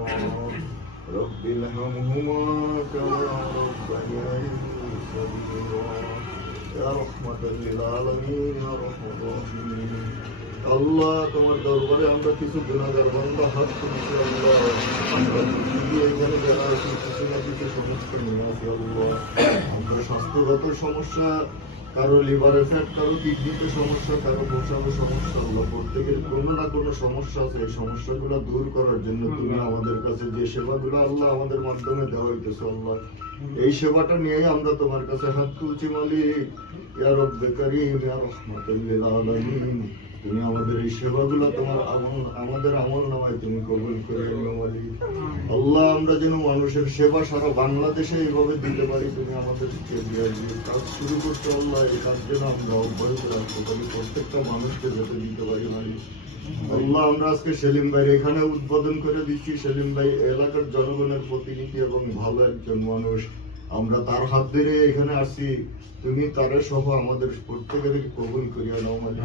رب ارحمهما كما ربياني صغيرا يا رحمة للعالمين يا رحمة الراحمين আল্লাহ তোমার দরবারে আমরা কিছু গুনাহগার বান্দা হাত তুলছি আল্লাহ আমরা এখানে যারা আছি কিছু না কিছু সমস্যা নিয়ে আসি আল্লাহ আমরা স্বাস্থ্যগত সমস্যা কারো লিভারে ফ্যাট কারো কিডনিতে সমস্যা কারো প্রস্রাবে সমস্যা আল্লাহ প্রত্যেকের কোনো না কোনো সমস্যা আছে এই সমস্যাগুলো দূর করার জন্য তুমি আমাদের কাছে যে সেবাগুলো আল্লাহ আমাদের মাধ্যমে দেওয়া হইতেছে আল্লাহ এই সেবাটা নিয়েই আমরা তোমার কাছে হাত তুলছি মালিক ইয়া রব্বে কারীম ইয়া রাহমাতাল লিল আলামিন তুমি আমাদের এই সেবাগুলো তোমার আমাদের আমল নামায় তুমি কবুল করে নিও মালিক আল্লাহ আমরা যেন মানুষের সেবা সারা বাংলাদেশে এইভাবে দিতে পারি তুমি আমাদেরকে কাজ শুরু করতে আল্লাহ এই কাজ যেন আমরা অব্যাহত রাখতে পারি প্রত্যেকটা মানুষকে যেতে দিতে পারি মালিক আল্লাহ আমরা আজকে সেলিম ভাই এখানে উদ্বোধন করে দিচ্ছি সেলিম ভাই এলাকার জনগণের প্রতিনিধি এবং ভালো একজন মানুষ আমরা তার হাত ধরে এখানে আসছি তুমি তারে সহ আমাদের প্রত্যেকের কবুল করিয়া নাও মালিক